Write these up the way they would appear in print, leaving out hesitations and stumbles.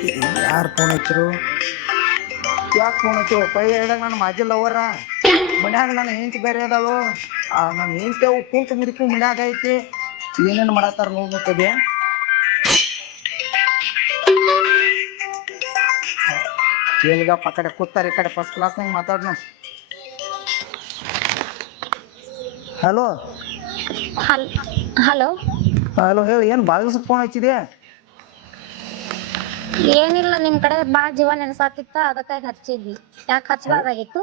ಯಾರು ಫೋನ್ ಹಚ್ಚರು? ಯಾಕೆ ಫೋನ್ ಹಚ್ಚು? ಪೈ ಹೇಳಿದಾಗ ನಾನು ಮಾಜಿಲ್ಲ ಅವರ ಮನ್ಯಾಗ ನನ್ನ ಹೆಂಡತಿ ಬೇರೆ ಅದಾಳು. ನನ್ನ ಹೆಂಡತಿ ಅವು ಕುಂತು ಮುದುಕು ಮನ್ಯಾಗ ಐತಿ. ಏನೇನು ಮಾಡತ್ತಾರ ನೋಡ್ಬೇಕದೆ. ಏನೀಗಪ್ಪ ಕಡೆ ಕೂತಾರೆ, ಈ ಕಡೆ ಫಸ್ಟ್ ಕ್ಲಾಸ್ನಾಗ ಮಾತಾಡ್ನು. ಹಲೋ ಹಲೋ ಹಲೋ ಹೇಳಿ, ಏನು ಭಾಳ ದಿವ್ಸಕ್ಕೆ ಫೋನ್ ಹಚ್ಚಿದೆ? ಏನಿಲ್ಲ, ನಿಮ್ ಕಡೆ ಬಾಳ ಜೀವ ನೆನಸಾತಿತ್ತ, ಅದಕ್ಕಾಗಿ ಹಚ್ಚಿದ್ವಿ. ಯಾಕೆ ಹಚ್ಬಾರ್ದಾಗಿತ್ತು?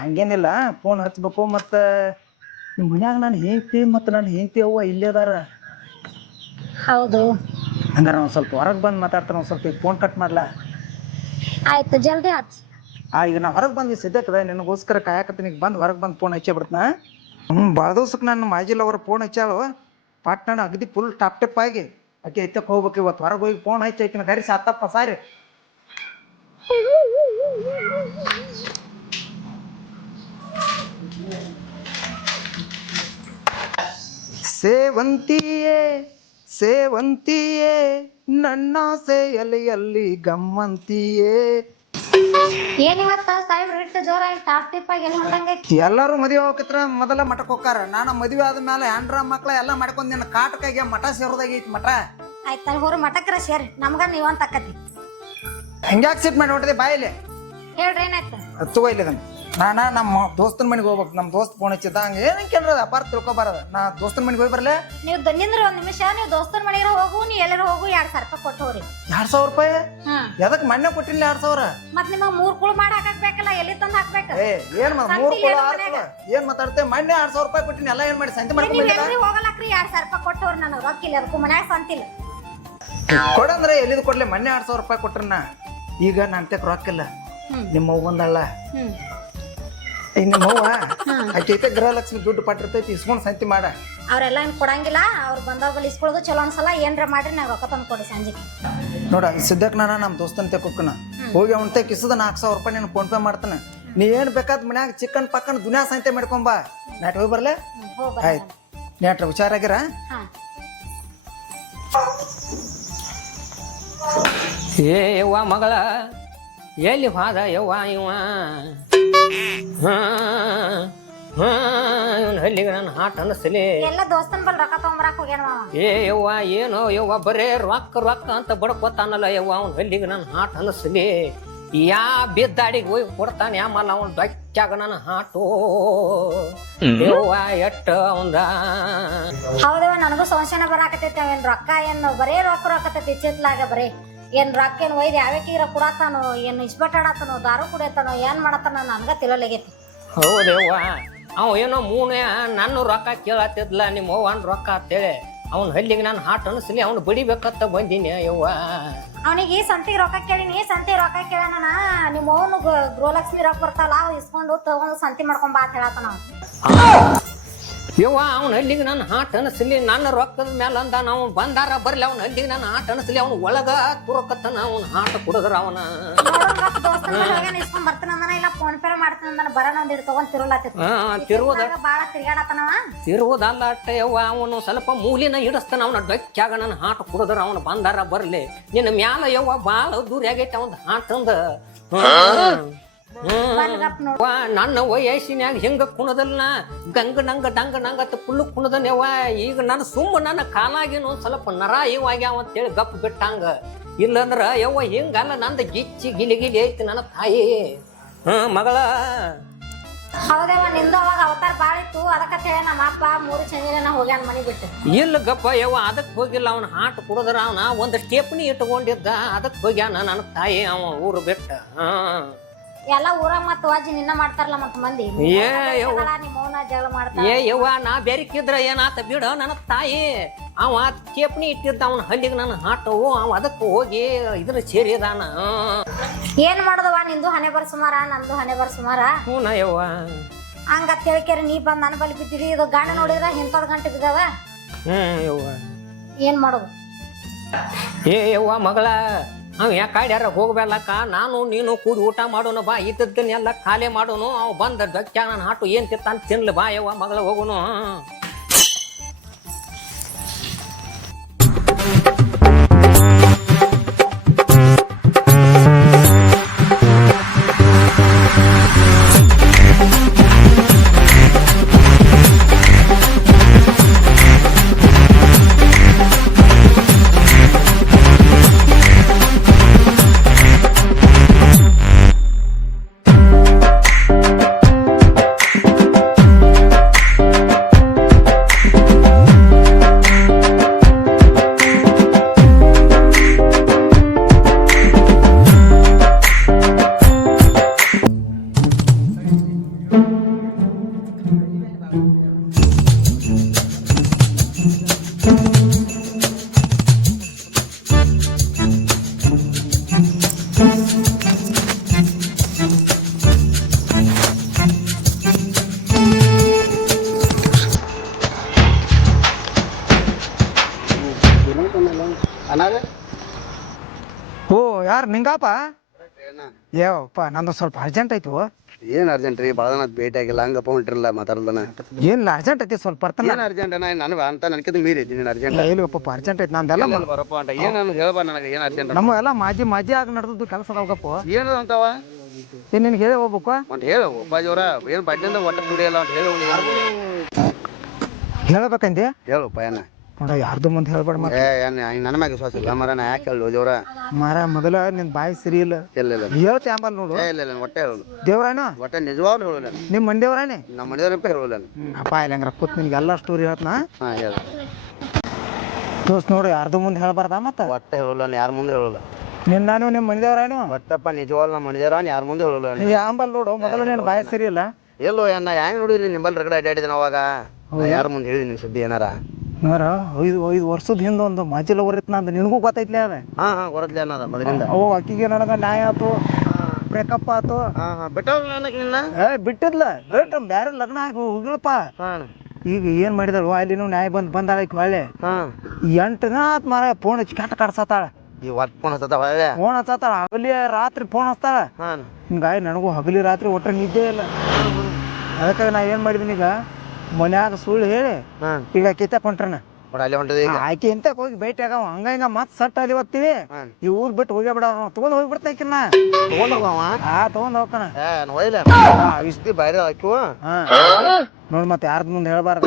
ಹಂಗೇನಿಲ್ಲ, ಫೋನ್ ಹಚ್ಬೇಕು. ಮತ್ತು ನಿಮ್ಮ ಮನ್ಯಾಗ ನಾನು ಹೆಂಡ್ತಿ ಮತ್ತು ನನ್ನ ಹೆಂಡ್ತಿ ಅವ್ವ ಇಲ್ಲೇ ಅದಾರ. ಹೌದು. ಹಂಗಾರೆ ಒಂದು ಸ್ವಲ್ಪ ಹೊರಗೆ ಬಂದು ಮಾತಾಡ್ತಾರೆ. ಒಂದು ಸ್ವಲ್ಪ ಈಗ ಫೋನ್ ಕಟ್ ಮಾಡಲ? ಆಯ್ತು, ಜಲ್ದಿ ಹಚ್. ಈಗ ನಾ ಹೊರಗೆ ಬಂದು ಸದ್ಯಕ್ಕೆ ನಿನಗೋಸ್ಕರ ಕಾಯಕತ್ತೀನಿ. ಈಗ ಬಂದು ಹೊರಗೆ ಬಂದು ಫೋನ್ ಹಚ್ಚೇ ಬಿಡ್ತಾನ. ಭಾಳ ದಿವ್ಸಕ್ಕೆ ನಾನು ಮಾಜಿಲ್ ಅವ್ರ ಫೋನ್ ಹಚ್ಚಾಳು. ಪಾಟ್ ನಾನು ಅಗದಿ ಫುಲ್ ಟಾಪ್ ಟಿಪ್ ಆಗಿ ಆಕೆ ಎತ್ತಕ್ಕೆ ಹೋಗ್ಬೇಕು. ಇವತ್ತು ಹೊರಗೆ ಹೋಗಿ ಫೋನ್ ಹಚ್ಚಿ ಆಕಿನ ಗರಿ ಸಾತಪ್ಪ ಸಾರಿ. ಸೇವಂತಿಯೇ ಸೇವಂತಿಯೇ ನನ್ನ ಸೇಯಲಿಯಲ್ಲಿ ಗಮ್ಮಂತಿಯೇ. ಏನಿವತ್ತ ಸಾಹೇಬ್ರ ಇಟ್ಟು ಜೋರಾಗಿ ಟಾಪ್ ಟಿಪ್ ಆಗಿ ಎಲ್ಲಿ ಹೊಂಟಂಗೈತಿ? ಎಲ್ಲರೂ ಮದುವೆ ಹೋಗತ್ರ ಮೊದಲ ಮಠಕ್ಕೆ ಹೋಗಾರ. ನಾನು ಮದುವೆ ಆದ್ಮೇಲೆ ಹೆಂಡ್ರ ಮಕ್ಳ ಎಲ್ಲ ಮಾಡ್ಕೊಂಡು ನಿನ್ನ ಕಾಟಕಾಗೆ ಮಠ ಸೇರೋದಾಗೈತಿ. ಮಠ ಆಯ್ತು, ಅಲ್ಲಿ ಹೊರ ಮಠಕ್ರ ಸೇರಿ ನಮ್ಗ ನೀವಂತ ಅಕ್ಕತಿ. ಹಂಗ್ಯಾಕೆ ಸಿಟ್ ಮಾಡಿ ಹೊಂಟಿದೆ ಬಾಯಿಲೆ? ಹೇಳ್ರಿ ಏನಾಯ್ತು? ತಗೋ ಇಲ್ಲಿ ಅದನ್ನ. ನಮ್ಮ ದೋಸ್ತನ ಮನೆಗೆ ಹೋಗ್ಬೇಕು. ನಮ್ಮ ದೋಸ್ತ್ ಫೋನ್ ಹಚ್ಚಿದ್ದ. ಹಂಗೆ ಏನಕ್ಕೆ ಅಪಾರ ತಿಳ್ಕೊಬಾರದ. ನಾ ದೋಸ್ತನ ಮನೆಗೆ ಹೋಗಿ ಬರಲೇ? ನೀವು ನಿಂದ್ರಿ ಒಂದ್ ನಿಮಿಷ. ನೀವು ದೋಸ್ತನ ಮನೆಗೆ ಹೋಗು, ನೀ ಎಲ್ಲರೂ ಹೋಗು. 2,000 ರೂಪಾಯಿ ಕೊಟ್ಟು ಹೋಗ್ರಿ. 2,000 ರೂಪಾಯಿ? ಎದಕ್ಕೆ ಮೊನ್ನೆ ಕೊಟ್ಟಿಲ್ಲ 2,000? ಮತ್ ನಿಮಗ್ 3 ಕುಳು ಮಾಡಿ ಹಾಕಬೇಕಲ್ಲ, ಎಲ್ಲಿ ತಂದು ಹಾಕ್ಬೇಕು? ಏನ್ 3 ಕುಳ ಏನ್ ಮಾತಾಡ್ತೆ? ಮೊನ್ನೆ 2,000 ರೂಪಾಯಿ ಕೊಟ್ಟಿನಿ. ಎಲ್ಲ ಏನ್ ಮಾಡಿ ಸಂತೆ ಮಾಡ್ಕೊಂಡಿಲ್ಲ? ಹೋಗಲಕ್ರಿ 2,000 ರೂಪಾಯಿ ಕೊಟ್ಟು ಹೋಗ್ರಿ. ನನಗೆ ರೊಕ್ಕಿಲ್ಲ, ಅದಕ್ಕೂ ಮನ್ಯಾಗ ಸಂತಿಲ್ಲ. ಕೊಡಂದ್ರೆ ಎಲ್ಲಿದ್ ಕೊಡ್ಲಿ? ಮೊನ್ನೆ 2,000 ರೂಪಾಯಿ ಕೊಟ್ರನ್ನ. ಈಗ ನಂತೆ ರೊಕ್ಕಿಲ್ಲ. ನಿಮ್ಮ ಅವ್ವ ಬಂದಲ್ಲ, ಈಗ ನಿಮ್ಮ ಅವ್ವ ಆಕೆ ಗೃಹಲಕ್ಷ್ಮಿ ದುಡ್ಡು ಪಟ್ಟಿರ್ತೈತಿ, ಇಸ್ಕೊಂಡ್ ಸಂತಿ ಮಾಡ. ಅವ್ರೆಲ್ಲ ಏನ್ ಕೊಡಂಗಿಲ್ಲ. ಅವ್ರು ಬಂದವ್ರು ಇಸ್ಕೊಳ್ಳೋದು ಚಲೋ ಅನ್ಸಲ್ಲ. ಏನ್ರ ಮಾಡ್ರಿ, ನಾವ್ ರೊಕ್ಕ ತಂದು ಕೊಡಿ ಸಂಜೆ. ನೋಡ, ಸದ್ಯಕ್ಕೆ ನಾನು ನಮ್ಮ ದೋಸ್ತಂತೆ ಕುಕ್ಕನ ಹೋಗಿ ಅವನ್ತೆ ಕಿಸದ 4,000 ರೂಪಾಯಿ ನೀನು ಫೋನ್ ಪೇ ಮಾಡ್ತಾನೆ. ನೀ ಏನ್ ಬೇಕಾದ್ ಮನ್ಯಾಗ ಚಿಕನ್ ಪಕ್ಕನ್ ದುನಿಯಾ ಸಂತೆ ಮಾಡ್ಕೊಂಬ. ನಾಟ್ ಹೋಗಿ ಬರ್ಲೆ? ಆಯ್ತು, ನೇಟ್ರ ಹುಷಾರಾಗಿರ. ಏ ಯವ್ವ ಮಗಳ ಎಲ್ಲಿ ಹೋದ ಯವ್ವ ಇವ? ಇವನ್ ಹಳ್ಳಿಗೆ ನನ್ನ ಹಾಟ್ ಅನ್ನಿಸ್ಲಿ. ಎಲ್ಲ ದೋಸ್ತನ್ ಬಲ್ ರೊಕ್ಕ ತಗೊಂಬರಕ್ ಹೋಗ್ಯಾನ. ಏ ಯವ್ವ ಏನೋ ಯವ್ವ ಬರೇ ರೊಕ್ಕ ರೊಕ್ಕ ಅಂತ ಬಡ್ಕೊತಾನಲ್ಲ ಯವ್ವ. ಅವ್ನ ಹಳ್ಳಿಗೆ ನನ್ನ ಹಾಟ್ ಅನ್ನಿಸ್ಲಿ. ಯಾ ಬಿದ್ದಾಡಿಗೆ ಹೋಗಿ ಕೊಡ್ತಾನೆ ಆಮಲ್ಲ ಅವ್ನ ಬೆಕ್ಕಾಗ ನನ್ನ ಹಾಟು ಯವ್ವ ಎಟ್ಟ ಅವಂದ. ಹೌದವ, ನನಗೂ ಸಂಶಯನ ಬರಾಕತೈತಿ. ಏನ್ ರೊಕ್ಕ ಏನು ಬರೇ ರೊಕ್ಕ ರೊಕ್ಕತೈತಿ ಚಿತ್ಲಾಗ. ಬರೇ ಏನ್ ರೊಕ್ಕ ಏನ್ ಒಯ್ದು ಯಾವಕೀರ ಕುಡಾತಾನೋ, ಏನ್ ಇಸ್ಬಟಾಡತಾನೋ, ದಾರು ಕುಡಿಯತಾನೋ, ಏನ್ ಮಾಡತಾನೋ ನನ್ಗ ತಿಳಿಲಾಗೈತಿ. ಹೌದವ್ವ, ಅವ ಏನೋ ಮೂನೆ ನನ್ನ ರೊಕ್ಕ ಕೇಳತ್ತಿದ್ಲ ನಿಮ್ಮ ಅವ್ವನ್ ರೊಕ್ಕ ಅಂತೇಳಿ ಅವ್ನ ಹಳ್ಳಿಗೆ ನಾನು ಹಾಟ್ ಅನಿಸ್ಲಿ ಅವ್ನು ಬಡಿಬೇಕಂತ ಬಂದೀನಿ ಯವ್ವ. ಅವನಿಗೆ ಸಂತಿಗೆ ರೊಕ್ಕ ಕೇಳಿನಿ. ಸಂತಿ ರೊಕ್ಕ ಕೇಳೋಣ. ನಿಮ್ಮ ಅವನು ಗೃಹಲಕ್ಷ್ಮಿ ರೊಕ್ಕ ಬರ್ತಾವಲ್ಲ, ಅವ್ ಇಸ್ಕೊಂಡು ತಗೊಂಡು ಸಂತಿ ಮಾಡ್ಕೊಂಡ್ ಬಾ ಅಂತ ಹೇಳತ್ತಾನ. ಯವ್ವ ಅವ್ನ ಹಳ್ಳಿಗೆ ನನ್ನ ಹಾಟ್ ಅನಿಸ್ಲಿ. ನನ್ನ ರೊಕ್ಕದ ಮೇಲೆ ಅಂದ ನಾವು ಬಂದಾರ ಬರ್ಲಿ ಅವ್ನ ಹಳ್ಳಿಗೆ ನನ್ನ ಹಾಟ್ ಅನಿಸ್ಲಿ. ಅವ್ನು ಒಳಗ ತುರಕತ್ತನ ಅವ್ನ ಹಾಟ್ ಕುಡಿದ್ರ ಅವನ ಇಸ್ಕೊಂಡ್ ಬರ್ತಾನ. ಇಲ್ಲ ಫೋನ್ ಪೇ ಮಾಡ್ತಾನ. ಬರೋಣ ಒಂದಿಟ್ಟು ತಗೊಂಡ್ ತಿರುವುದ ಬಾಳ ತಿರ್ಗಾಡತನವ. ತಿರುವುದಲ್ಲ ಅಟ್ಟ ಯವ್ವ. ಅವನು ಸ್ವಲ್ಪ ಮೂಲಿನ ಹಿಡಿಸ್ತಾನ. ಅವನ ಡೊಕ್ಕಾಗ ನನ್ನ ಹಾಟ್ ಕುಡಿದ್ರ ಅವನು ಬಂದಾರ ಬರ್ಲಿ. ನಿನ್ನ ಮ್ಯಾಲ ಯವ್ವ ಬಾಳ ದೂರ ಆಗೈತೆ ಅವನ್ ಹಾಟ್ ಅಂದ. ನನ್ನ ವಯಸ್ಸಿನ್ಯಾಗ ಹಿಂಗ ಕುಣದಲ್ಲ ಗಂಗ ನಂಗ ಡಂಗ ನಂಗತ್ತ ಪುಲ್ಲು ಕುಣದನ್ಯವ. ಈಗ ನನ್ನ ನನ್ನ ಕಾಲಾಗಿನ ಸ್ವಲ್ಪ ನರ ಇವಾಗ್ಯಾವ ಅಂತೇಳಿ ಗಪ್ ಬಿಟ್ಟಂಗ. ಇಲ್ಲಂದ್ರ ಯವ್ವ ಹಿಂಗಲ್ಲ ನಂದ ಗಿಚ್ಚಿ ಗಿಲಿಗಿಲಿ ಐತಿ ನನ್ನ ತಾಯಿ ಮಗಳ. ಹೌದವ, ನಿಂದು ಅವಾಗ ಅವತಾರ ಬಾಳ ಇತ್ತು. ಅದಕ್ಕ ಹೇಳಿ ನಮ್ಮ ಅಪ್ಪ 3 ಚಂದಿನ ಹೋಗ್ಯಾನ ಮನಿ ಬಿಟ್ಟು. ಇಲ್ಲ ಗಪ್ಪ ಯವ್ವ, ಅದಕ್ ಹೋಗಿಲ್ಲ. ಅವನ ಹಾಟ್ ಕುಡದ್ರ ಅವನ ಒಂದ್ ಸ್ಟೇಪ್ನಿ ಇಟ್ಕೊಂಡಿದ್ದ. ಅದಕ್ ಹೋಗ್ಯಾನ ನನ್ನ ತಾಯಿ ಅವ ಊರು ಬಿಟ್ಟ. ಎಲ್ಲ ಊರಾಗ ಮತ್ತ ವಾಜಿ ನಿನ್ನ ಮಾಡ್ತಾರಲ್ಲ ಮತ್ತ ಮಂದಿ. ನಿಮ್ಮವನ ಜಗಳ ಮಾಡ್ತಾರ. ಏ ಯವ್ವ, ನಾ ಬೆರಿಕಿದ್ರ ಏನಾತ ಬಿಡ ನನ್ನ ತಾಯಿ. ಅವ ಚೇಪ್ನಿ ಇಟ್ಟಿದ್ದ ಅವನ ಹಳ್ಳಿಗೆ ನನ್ನ ಹಾಟವು. ಅವ ಅದಕ್ಕೆ ಹೋಗಿ ಇದನ್ನ ಸೇರಿದಾನ. ಏನ್ ಮಾಡದವ, ನಿಂದು ಹಣೆ ಬರ್ ಸುಮಾರ, ನಂದು ಹಣೆ ಬರ್ ಸುಮಾರ. ಹೂನ ಯವ್ವ. ಹಂಗ ತಿಳ್ಕೇರಿ ನೀ ಬಂದ್ ನನ್ನ ಬಲಿ ಬಿದ್ದಿರಿ. ಇದು ಗಾಣ ನೋಡಿದ್ರ ಇಂಥದ್ ಗಂಟೆ ಬಿದ್ದಾವ. ಯವ್ವ ಏನ್ ಮಾಡೋದು? ಏ ಯವ್ವ ಮಗಳ, ಅವ್ ಯಾಕಾಡ್ಯಾರ ಹೋಗ್ಬೇಲಕ್ಕ. ನಾನು ನೀನು ಕೂಡಿ ಊಟ ಮಾಡೋನು ಬಾ. ಇದ್ದದ್ದನ್ನೆಲ್ಲ ಖಾಲಿ ಮಾಡೋನು. ಅವ್ ಬಂದ ಡೊಕ್ಕಾಗ ನನ್ನ ಹಾಟು ಏನ್ ತಿಂತ ಅಂತ ತಿನ್ಲಿ ಬಾ ಯವ್ವ ಮಗಳ ಹೋಗುನು. ಯಾರು ನಿಂಗಪ್ಪ? ಏವಪ್ಪ ನಂದು ಸ್ವಲ್ಪ ಅರ್ಜೆಂಟ್ ಆಯ್ತು. ಏನ್ ಅರ್ಜೆಂಟ್ ರೀ? ಭಾಳ ದಿನ ಭೇಟಿ ಆಗಿಲ್ಲ, ಹಂಗಪ್ಪ ಹೊಂಟಿರಲ್ಲ ಮಾತಾಡೋದನ. ಏನಿಲ್ಲ ಅರ್ಜೆಂಟ್ ಐತಿ ಸ್ವಲ್ಪ ಬರ್ತಾನೆ. ಏನ್ ಅರ್ಜೆಂಟ್ ನನಗೆ ಅಂತ ನನ್ಕಿಂತ ಮೀರಿ ಐತಿ ನೀನು ಅರ್ಜೆಂಟ್. ಇಲ್ಲಪ್ಪ ಅರ್ಜೆಂಟ್ ಐತಿ ನಂದೆಲ್ಲ ಬರಪ್ಪ ಅಂತ ಏನು ಹೇಳ್ಬಾ ನನಗೆ, ಏನು ಅರ್ಜೆಂಟ್? ನಮ್ಮ ಎಲ್ಲ ಮಾಜಿ ಆಗಿ ನಡೆದದ್ದು ಕೆಲಸ ಅದಾವಪ್ಪ. ಏನು ಅಂತಾವ? ಏನ್ ನಿನ್ಗೆ ಹೇಳಿ ಹೋಗ್ಬೇಕು ಅಂತ ಹೇಳು ಬಾಜವ್ರ, ಏನು ಬಡ್ಡಿಂದ ಒಟ್ಟ ದುಡಿಯಲ್ಲ ಅಂತ ಹೇಳಿ ಹೇಳ್ಬೇಕಂದಿ. ಹೇಳಪ್ಪ ಏನ ನೋಡ ಯಾರ್ದು ಮುಂದೆ ಹೇಳ್ಬೇಡ ಮತ್ತೆ. ಏನ್ ನನ್ನ ಮ್ಯಾಗ ವಿಶ್ವಾಸ ಇಲ್ಲ ಮರ, ನಾ ಯಾಕೆ ಹೇಳು ದೇವ್ರ? ಮಾರ ಮೊದಲ ನಿನ್ ಬಾಯಿ ಸರಿ ಇಲ್ಲ. ಇಲ್ಲ ಹೇಳ್ತಿ ಆಂಬಲ್ ನೋಡು. ಇಲ್ಲ ಒಟ್ಟೆ ಹೇಳು ದೇವ್ರಾನ ಒಟ್ಟೆ ನಿಜವಾಗ್ಲೂ ಹೇಳಲ್ಲ. ನಿಮ್ ಮಂದಿ ದೇವ್ರಾನೆ ನಮ್ಮ ಮನೆಯವ್ರಪ್ಪ ಹೇಳಲ್ಲ. ಅಪ್ಪ ಇಲ್ಲ ಹಂಗಾರ ಕೂತ್ ನಿನ್ಗೆ ಎಲ್ಲ ಸ್ಟೋರಿ ಹೇಳ್ತನ. ಹಾ ಹೇಳು ದೋಸ್ತ್ ನೋಡು ಯಾರ್ದು ಮುಂದೆ ಹೇಳ್ಬಾರ್ದ ಮತ್ತ. ಒಟ್ಟೆ ಹೇಳಲ್ಲ, ಯಾರ ಮುಂದೆ ಹೇಳಲ್ಲ. ನಾನು ನಿಮ್ ಮಂದಿ ದೇವ್ರಾನು ಒಟ್ಟಪ್ಪ ನಿಜವಾಗ್ಲೂ ನಮ್ಮ ಮನೆಯವ್ರ ಯಾರ ಮುಂದೆ ಹೇಳಲ್ಲ. ಆಂಬಲ್ ನೋಡು ಮೊದಲ ನಿನ್ ಬಾಯಿ ಸರಿ ಇಲ್ಲ. ಎಲ್ಲೋ ಅಣ್ಣ ಹೆಂಗ್ ನೋಡಿರಿ ನಿಮ್ಮಲ್ಲಿ ರಗಡೆ ಅಡ್ಡಾಡಿದ ಅವಾಗ ಯಾರ ಮುಂದೆ ಹೇಳಿದೀನಿ ಸುದ್ದಿ ಏನಾರ? ನೋರ 5 ವರ್ಷದ ಹಿಂದೆ ಒಂದು ಮಾಜಿ ಲವರ್ ಇತ್ತು ನಂದು, ನಿನಗೂ ಗೊತ್ತೈತ್ಲಿ ಅದ. ಹಾ ಗೊರತ್ಲೆ ಅನ್ನೋದ ಮೊದಲಿಂದ. ಅವು ಅಕ್ಕಿಗೆ ನನಗ ನ್ಯಾಯ ಆತು, ಬ್ರೇಕಪ್ ಆತು. ಬಿಟ್ಟವ್ರು ನನಗೆ ನಿನ್ನ ಬಿಟ್ಟಿದ್ಲ ಬಿಟ್ಟು ಬ್ಯಾರೆ ಲಗ್ನ ಆಗಿ ಹೋಗಿಳಪ್ಪ. ಈಗ ಏನ್ ಮಾಡಿದಾಳು ಅಲ್ಲಿ ನ್ಯಾಯ ಬಂದಾಳ ಒಳ್ಳೆ 8 ದಿನ ಆತ್ ಮಾರ. ಫೋನ್ ಹಚ್ಚಿ ಕೆಟ್ಟ ಕಾಡ್ಸತ್ತಾಳ. ಇವತ್ತು ಫೋನ್ ಹಚ್ಚತಾವ ಒಳ್ಳೆ ಫೋನ್ ಹಚ್ಚತ್ತಾಳ, ಹಗಲಿ ರಾತ್ರಿ ಫೋನ್ ಹಚ್ತಾಳ. ಹಿಂಗಾಗಿ ನನಗೂ ಹಗಲಿ ರಾತ್ರಿ ಒಟ್ಟ ನಿದ್ದೆ ಇಲ್ಲ. ಅದಕ್ಕಾಗಿ ನಾ ಏನ್ ಮಾಡಿದೀನಿ ಈಗ ಮನ್ಯಾಗ ಸುಳ್ಳು ಹೇಳಿ ಈಗ ಕಿತ್ತ ಕೊಂಟ್ರನ ಅಲ್ಲಿ ಹೊಂಟದ ಈಗ ಆಕಿ ಇಂತ ಹೋಗಿ ಭೇಟಿ ಆಗ ಹಂಗ ಮತ್ ಸಟ್ ಅಲ್ಲಿ ಓದ್ತೀವಿ. ಈ ಊರ್ ಬಿಟ್ಟು ಹೋಗ್ಯ ಬಿಡ ತಗೊಂಡ್ ಹೋಗ್ಬಿಡ್ತಾಕಿನ್ನ ತಗೊಂಡ್ ಹೋಗವ. ತಗೊಂಡ್ ಹೋಗ್ತಾನ. ಒಯ್ಲ ಇಸ್ತಿ ಬಾಯ್ರ ಹಾಕಿವ. ನೋಡ್ ಮತ್ತೆ ಯಾರ್ದ ಮುಂದೆ ಹೇಳ್ಬಾರ್ದು.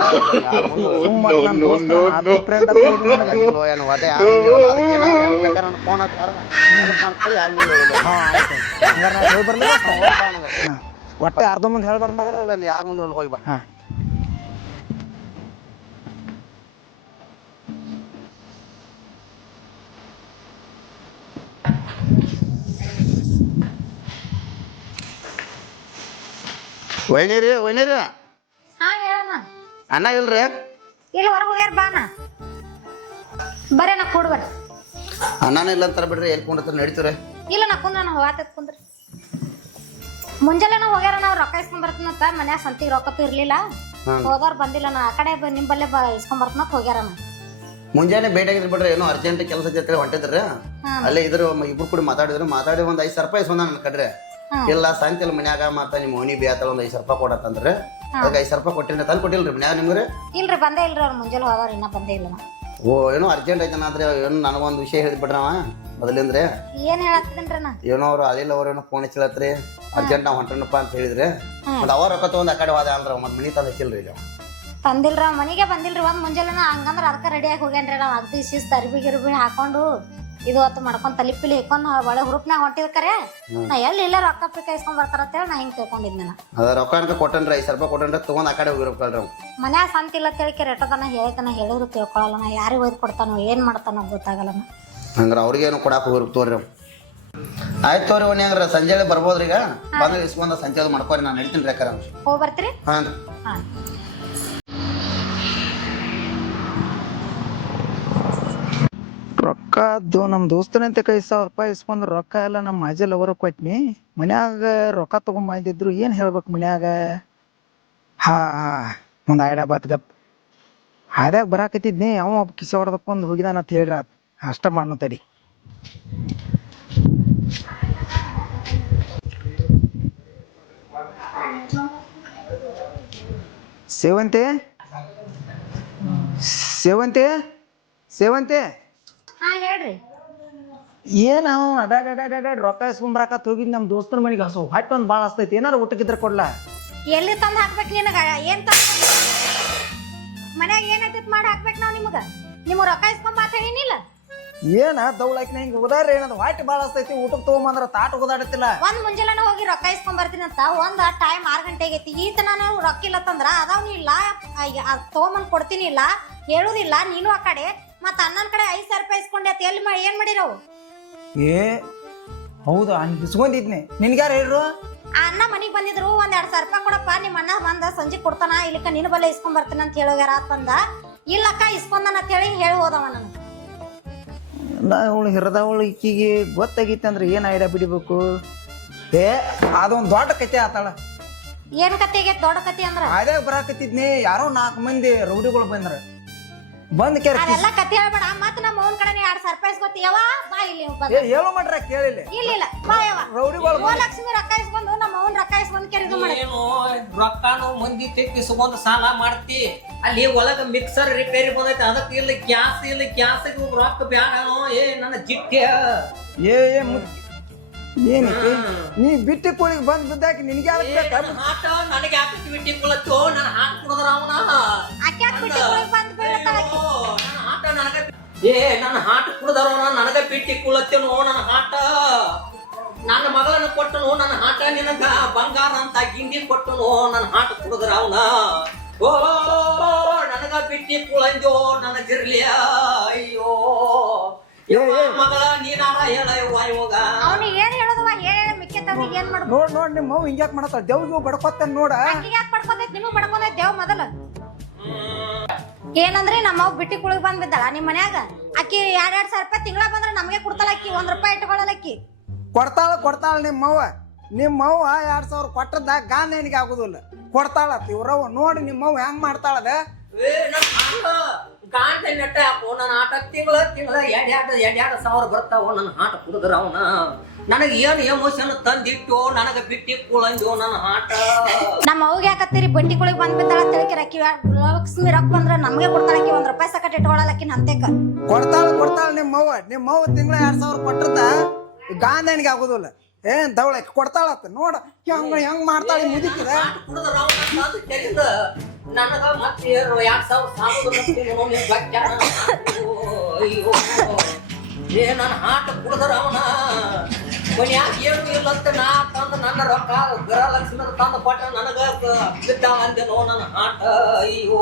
ಒಟ್ಟೆ ಯಾರ್ದ ಮುಂದೆ ಹೇಳ್ಬಾರ್ದು. ಯಾರ ಮುಂದೆ ಹೋಗಿ ಬಾ. ಒಯ್ನೀರಿ ಹಾ ಹೇಳಮ್ಮ. ಅನ್ನ ಇಲ್ರಿ? ಇಲ್ಲಿ ಹೊರಗೆ ಹೋಗ್ಯಾರ ಬಾನ ಬರೇ ನಾ ಕೊಡ್ಬೇಡ. ಅನ್ನನ ಇಲ್ಲ ಅಂತಾರ ಬಿಡ್ರಿ, ಎಲ್ಲಿ ಕೊಂಡ್ರ ನಡೀತೀರಿ? ಇಲ್ಲ ನಾ ಕುಂದ್ರ ನಾ ಹೋಗಾತೈತ್ ಕುಂದ್ರಿ. ಮುಂಜಾನೆ ಹೋಗ್ಯಾರ ನಾವು ರೊಕ್ಕ ಇಸ್ಕೊಂಡ್ ಬರ್ತೀನಂತ ಮನ್ಯಾಗ ಸಂತಿಗೆ ರೊಕ್ಕ ಇರ್ಲಿಲ್ಲ. ಹೋದವ್ರು ಬಂದಿಲ್ಲ, ನಾ ಆ ಕಡೆ ನಿಂಬಲ್ಲೇ ಇಸ್ಕೊಂಡ್ ಬರ್ತೀನಂತ ಹೋಗ್ಯಾರ. ಮುಂಜಾನೆ ಭೇಟಿ ಆಗಿದ್ರಿ ಬಿಡ್ರಿ, ಏನೋ ಅರ್ಜೆಂಟ್ ಕೆಲಸ ಐತಿ ಹೊಂಟಿದ್ರಿ. ಅಲ್ಲೇ ಇದ್ರ ಇಬ್ರು ಕೂಡ ಮಾತಾಡಿ ಒಂದ್ 5,000 ರೂಪಾಯಿ ಇಸ್ಕೊಂಡ ನನ್ ಕಡ್ರಿ. ಇಲ್ಲ ಸಾಯಂಕಾಲ ಮನ್ಯಾಗ ಮತ್ತ ನಿಮ್ಮ ಮನಿ ಬೇತಾಳ ಒಂದ್ 5,000 ರೂಪಾಯಿ ಕೊಡತ್ತಂದ್ರೆ ಅದಕ್ಕೆ 5,000 ರೂಪಾಯಿ ಕೊಟ್ಟಿಲ್ಲ. ತಂದು ಕೊಟ್ಟಿಲ್ರಿ ಮನ್ಯಾಗ ನಿಮ್ಗೆ? ಇಲ್ರಿ ಬಂದೇ ಇಲ್ರಿ ಅವ್ರು ಮುಂಜಾನೆ ಹೋದವ್ರು ಇನ್ನ ಬಂದೇ ಇಲ್ಲ. ಓ ಏನೋ ಅರ್ಜೆಂಟ್ ಐತನ ಆದ್ರೆ ಏನು ನನಗೊಂದು ವಿಷಯ ಹೇಳಿಬಿಡ್ರವ ಮೊದಲಿಂದ್ರೆ. ಏನ್ ಹೇಳತ್ತಿದ್ರಿ ನಾ? ಏನೋ ಅವ್ರು ಅಲ್ಲಿಲ್ಲ ಅವ್ರೇನೋ ಫೋನ್ ಹಚ್ಚಲತ್ರಿ ಅರ್ಜೆಂಟ್ ನಾವ್ ಹೊಂಟನಪ್ಪ ಅಂತ ಹೇಳಿದ್ರೆ ಮತ್ತೆ ಅವ್ರ ರೊಕ್ಕ ತಗೊಂಡ್ ಆ ಕಡೆ ಹೋದ ಅಂದ್ರ ಮತ್ ಮನಿ ತಂದ್ ಹಚ್ಚಿಲ್ರಿ ಈಗ. ತಂದಿಲ್ರ ಮನಿಗೆ ಬಂದಿಲ್ರಿ. ಒಂದ್ ಮುಂಜಾನೆ ಹಂಗಂದ್ರ ಅದಕ್ಕೆ ರೆಡಿ ಆಗಿ ಹೋಗ್ಯಾನ್ರಿ. ನಾವ್ ಅಗ್ದಿ ಶಿಸ್ತು ಅರ್ಬಿ ಗಿರ್ಬಿ ಹಾಕೊಂಡು ಇದು ಹೊತ್ತು ಮಾಡ್ಕೊಂಡ್ ತಲಿಪಿಲಿ ಇಕ್ಕೊಂಡ್ ಒಳ್ಳೆ ಹುರುಪ್ನಾಗ ಹೊಂಟಿದ್ ಕರೆ ನಾ ಎಲ್ಲಿ ಇಲ್ಲ ರೊಕ್ಕ ಪಿಕ್ಕ ಇಸ್ಕೊಂಡ್ ಬರ್ತಾರ ಅಂತೇಳಿ ನಾ ಹಿಂಗ್ ತಿಳ್ಕೊಂಡಿದ್ನ. ಅದ ರೊಕ್ಕ ಅನ್ಕ ಕೊಟ್ಟನ್ರಿ 5,000 ರೂಪಾಯಿ ಕೊಟ್ಟನ್ರಿ ತಗೊಂಡ್ ಆ ಕಡೆ ಹೋಗಿರಬೇಕಲ್ರಿ. ಮನ್ಯಾಗ ಸಂತಿಲ್ಲ ತಿಳ್ಕಿ ರೆಟದನ ಹೇಳ್ತಾನ ಹೇಳಿದ್ರು ತಿಳ್ಕೊಳಲ್ಲ. ನಾ ಯಾರಿಗೆ ಒಯ್ದು ಕೊಡ್ತಾನೋ ಏನ್ ಮಾಡ್ತಾನೋ ಗೊತ್ತಾಗಲ್ಲ. ಹಂಗ್ರ ಅವ್ರಿಗೆ ಏನು ಕೊಡಾಕ ಹೋಗಿರ್ ತೋರಿ. ಆಯ್ತು ತೋರಿ ಒಣ್ಣಿ ಹಂಗ್ರ ಸಂಜೆ ಬರ್ಬೋದ್ರಿ. ಈಗ ಬಂದ್ರೆ ಇಸ್ಕೊಂಡ ಸಂಜೆ ಮಾಡ್ಕೋರಿ, ನಾನು ನಡಿತೀನಿ ರೀ ಅಕ್ಕಾರ. ಹೋಗಿ ಬರ್ತೀರಿ? ಹಾಂ ರೊಕ್ಕದ್ದು ನಮ್ಮ ದೋಸ್ತನಂತೆ 5,000 ರೂಪಾಯಿ ಇಸ್ಕೊಂಡ್ ರೊಕ್ಕ ಎಲ್ಲ ನಮ್ಮ ಮಾಜಿ ಲವರ್ ಕೊಟ್ನಿ. ಮನ್ಯಾಗ ರೊಕ್ಕ ತಗೊಂಬಂದಿದ್ರು ಏನ್ ಹೇಳ್ಬೇಕು ಮನ್ಯಾಗ? ಒಂದ್ ಐಡಿಯಾ ಬಾತ್ ಗಪ್ ಹಾದ್ಯಾಗ ಬರಾಕತ್ತಿದ್ನಿ. ಅವ ಕಿಸ ಹೊಡೆದಪ್ಪ ಹೋಗಿದಾನ ಅಂತ ಹೇಳ್ರ ಅಷ್ಟ ಮಾಡ್ನು ತಡಿ. ಸೇವಂತೆ ಸೇವಂತೆ ಸೇವಂತೆ ಹಾ ಹೇಳ್ರಿ. ಏನ್ ಅವ ಅಡ್ಡಾಡ್ ರೊಕ್ಕ ಇಸ್ಕೊಂಬರಾಕತ್ ಹೋಗಿದ್ ನಮ್ ದೋಸ್ತನ ಮನಿಗೆ. ಹಸು ಹೊಟ್ಟೆ ಒಂದ್ ಭಾಳ ಹಸ್ತೈತಿ, ಏನಾರು ಊಟಕ್ಕಿದ್ರ ಕೊಡ್ಲಾ? ಎಲ್ಲಿ ತಂದು ಹಾಕ್ಬೇಕು ನಿನಗ? ಏನ್ ಮನ್ಯಾಗ ಏನೈತಿ ಮಾಡಿ ಹಾಕ್ಬೇಕು ನಾವ್ ನಿಮಗ? ನಿಮ್ಗ ರೊಕ್ಕ ಇಸ್ಕೊಂಡ್ ಮಾತ್ ಹೇಳಿನಿಲ್ಲ? ಏನ ದೌಳಾಕಿನ ಹಿಂಗ ಉದಾರ ಏನದ ಹೊಟ್ಟೆ ಭಾಳ ಹಸ್ತೈತಿ, ಊಟಕ್ಕೆ ತಗೊಂಬಂದ್ರ ತಾಟ ಓದಾಡತ್ತಿಲ್ಲ. ಒಂದ್ ಮುಂಜಾನೆ ಹೋಗಿ ರೊಕ್ಕ ಇಸ್ಕೊಂಡ್ ಬರ್ತೀನಿ ಅಂತ ಒಂದ್ ಟೈಮ್ 6 ಗಂಟೆ ಆಗೈತಿ. ಈತ ನಾನು ರೊಕ್ಕ ಇಲ್ಲ ತಂದ್ರ ಅದಾವ್ನು ಇಲ್ಲ ತಗೊಂಬಂದ್ ಕೊಡ್ತೀನಿ ಇಲ್ಲ ಹೇಳುದಿಲ್ಲ ನೀನು ಆ ಕಡೆ. ಮತ್ತ ಅಣ್ಣನ ಕಡೆ 5,000 ರೂಪಾಯಿ ಇಸ್ಕೊಂಡೆ ಅಂತ ಎಲ್ಲಿ ಏನ್ ಮಾಡಿರವು? ಏ ಹೌದಾ, ಇಸ್ಕೊಂಡಿದ್ನಿ. ನಿನ್ಗ್ಯಾರ ಹೇಳ್ರು? ಆ ಅಣ್ಣ ಮನಿಗ್ ಬಂದಿದ್ರು. ಒಂದ್ 2,000 ರೂಪಾಯಿ ಕೊಡಪ್ಪ, ನಿಮ್ಮ ಅಣ್ಣ ಬಂದ ಸಂಜೆ ಕೊಡ್ತಾನ, ಇಲ್ಲಕ್ಕ ನಿನ್ನ ಬಲ್ಲ ಇಸ್ಕೊಂಡ್ ಬರ್ತೀನಿ ಅಂತ ಹೇಳೋಗ್ಯಾರ ಅಂತಂದ. ಇಲ್ಲಕ್ಕ ಇಸ್ಕೊಂಡನ ಅಂತ ಹೇಳಿ ಹೋದವ ನನಗ. ಅವಳು ಹಿರದವಳು ಈಕಿಗೆ ಗೊತ್ತಾಗಿತ್ತು ಅಂದ್ರೆ ಏನ್ ಐಡಿಯಾ ಬಿಡಿಬೇಕು? ಏ ಅದೊಂದ್ ದೊಡ್ಡ ಕತೆ ಆತಾಳ. ಏನ್ ಕತೆ ಆಗೈತಿ? ದೊಡ್ಡ ಕತೆ ಅಂದ್ರ ಅದ್ಯಾಗ ಬರಾಕತ್ತಿದ್ನಿ, ಯಾರೋ 4 ಮಂದಿ ರೌಡಿಗಳು ಬಂದ್ರ. ಬಂದ್ ಕೆರೆ ಅದೆಲ್ಲ ಕತೆ ಹೇಳ್ಬೇಡ ಮತ್ ನಮ್ಮ ಅವ್ನ ಕಡೆ 2,000 ರೂಪಾಯಿ ಇಸ್ಕೊತಿ ಯವ್ವ ಬಾ ಇಲ್ಲಿ ಬಂದ್ ಹೇಳು ಮಾಡ್ರ ಕೇಳಿಲ್ಲ ಇಲ್ಲ ಬಾ ಯವ್ವ ರೌಡಿಗಳು ಓ ಲಕ್ಷ್ಮಿ ರೊಕ್ಕ ಇಸ್ಕೊಂಡು ನಮ್ಮ ಅವ್ನ ರೊಕ್ಕ ಇಸ್ಕೊಂಡು ಕೆರೆ ಇದು ಮಾಡಿ ಏನು ರೊಕ್ಕನು ಮಂದಿ ತೆಕ್ಕಿಸ್ಕೊಂಡ್ ಸಾಲ ಮಾಡ್ತಿ ಅಲ್ಲಿ ಒಳಗ ಮಿಕ್ಸರ್ ರಿಪೇರಿ ಬಂದೈತೆ ಅದಕ್ಕೆ ಇಲ್ಲ ಗ್ಯಾಸ್ ರೊಕ್ಕ ಬ್ಯಾಡನೋ ಏ ನನ್ನ ಜಿಟ್ಟೆ ಏನಕ್ಕೆ ನೀ ಬಿಟ್ಟಿ ಕೋಳಿಗೆ ಬಂದ್ ಬಿದ್ದಾಕಿ ನಿನಗೆ ಹಾಟ ನನಗೆ ಯಾಕೆ ಬಿಟ್ಟಿ ಕುಳತ್ತು ನಾನು ಹಾಟ್ ಕುಡಿದ್ರ ಅವನ ಆಕೆ ಯಾಕೆ ಬಿಟ್ಟು ಹೋಗಿ ಬಂದ್ ಬೀಳ್ತಾಳ ಆಕಿ ನನ್ನ ಹಾಟ ನನಗೆ ನನ್ನ ಹಾಟ್ ಕುಡಿದವನ ನನಗೆ ಬಿಟ್ಟಿ ಕುಳತ್ತೇನೋ ನನ್ನ ಹಾಟ ನನ್ನ ಮಗಳನ್ನ ಕೊಟ್ಟನು ನನ್ನ ಹಾಟ ನಿನಗ ಬಂಗಾರ ಅಂತ ಗಿಂಡಿ ಕೊಟ್ಟನು ನನ್ನ ಹಾಟ ಕುಡಿದ್ರ ಅವನ ಓ ನನಗ ಬಿಟ್ಟಿ ಕುಳಂಜೋ ನನಗಿರ್ಲಿಯ ಅಯ್ಯೋ ಮಗಳ ನೀನಾರ ಹೇಳ ಇವಾಗ ಅವ್ನಿಗೆ ಏನ್ ಹೇಳೋದವ ಹೇಳ ಮಿಕ್ಕತ್ತವ್ನಿಗೆ ಏನ್ ಮಾಡು ನೋಡ್ ನಿಮ್ಮ ಅವ್ವ ಹಿಂಗ್ಯಾಕ್ ಮಾಡತ್ತಾಳ ದೇವ್ರಿಗೂ ಬಡ್ಕೊತಾನ ನೋಡ ಆಕಿಗೆ ಯಾಕೆ ಪಡ್ಕೊಂಡೈತಿ ನಿಮಗ್ ಪಡ್ಕೊಂಡೈತಿ ದೇವ್ ಮೊದಲ ಏನಂದ್ರಿ ನಮ್ಮ ಅವ್ವ ಬಿಟ್ಟಿ ಕುಳಿಗ್ ಬಂದ್ ಬಿದ್ದಾಳ ನಿಮ್ ಮನ್ಯಾಗ ಆಕಿ 2,000 ರೂಪಾಯಿ ತಿಂಗಳ ಬಂದ್ರ ನಮ್ಗೆ ಕೊಡ್ತಾಳ ಆಕಿ 1 ರೂಪಾಯಿ ಇಟ್ಕೊಳ್ಳಲ್ಲ ಆಕಿ ಕೊಡ್ತಾಳ ನಿಮ್ಮವ್ವ 2,000 ಕೊಟ್ಟದ ಗಾಂಧನಿಗೆ ಆಗುದಿಲ್ಲ ಕೊಡ್ತಾಳ ಇವ್ರವ್ವ ನೋಡಿ ನಿಮ್ಮವ್ವ ಹೆಂಗ್ ಮಾಡ್ತಾಳದ ಗಾಂಡ ನೆಟ್ಟ ಹಾಕೋ ನನ್ನ ಆಟ ತಿಂಗಳ 2,000 ಬರ್ತಾವ ನನ್ನ ಹಾಟ ಕುಡಿದ್ರ ಅವನ ನನಗೆ ಏನು ಎಮೋಷನ್ ತಂದಿಟ್ಟು ನನಗೆ ಬಿಟ್ಟಿ ಕುಳಂಜೋ ನನ್ನ ಹಾಟ ನಮ್ಮ ಅವ್ಗೆ ಯಾಕತ್ತೀರಿ ಬಡ್ಡಿ ಕುಳಿಗ್ ಬಂದ್ ಬಿದ್ದಾಳ ತಿಳಿಕಿರ ಆಕಿ ಲಕ್ಷ್ಮಿ ರೊಕ್ಕ ಬಂದ್ರ ನಮ್ಗೆ ಕೊಡ್ತಾಳ ಆಕಿ 1 ರೂಪಾಯಿ ಸಕಟ್ ಇಟ್ಕೊಳ್ಳಲ್ಲ ಆಕಿ ನಂತೆಕ ಕೊಡ್ತಾಳ ನಿಮ್ಮವ್ವ ತಿಂಗಳ 2,000 ಕೊಟ್ಟದ ಗಾಂಧನಿಗೆ ಆಗುದಿಲ್ಲ ಏನ್ ದವಳಕ್ಕೆ ಕೊಡ್ತಾಳತ್ತ ನೋಡ ಹೆಂಗ್ ಮಾಡ್ತಾಳೆ ಮುದಿಕಿದ ಕುಡಿದ್ರ ಅವನ ತೆಗೆದ ನನಗ ಮತ್ತೆ 2,000 ಅಯ್ಯೋ ಏ ನನ್ನ ಹಾಟ ಕುಡಿದ್ರ ಅವನ ಮನ್ಯಾಗ ಏನು ಇಲ್ಲ ಅಂತ ನಾ ತಂದ ನನ್ನ ರೊಕ್ಕ ಗೃಹಲಕ್ಷ್ಮಿ ತಂದ ಪಟ್ಟ ನನಗ ಬಿದ್ದಾಳ ಅಂದೇನೋ ನನ್ನ ಹಾಟ ಅಯ್ಯೋ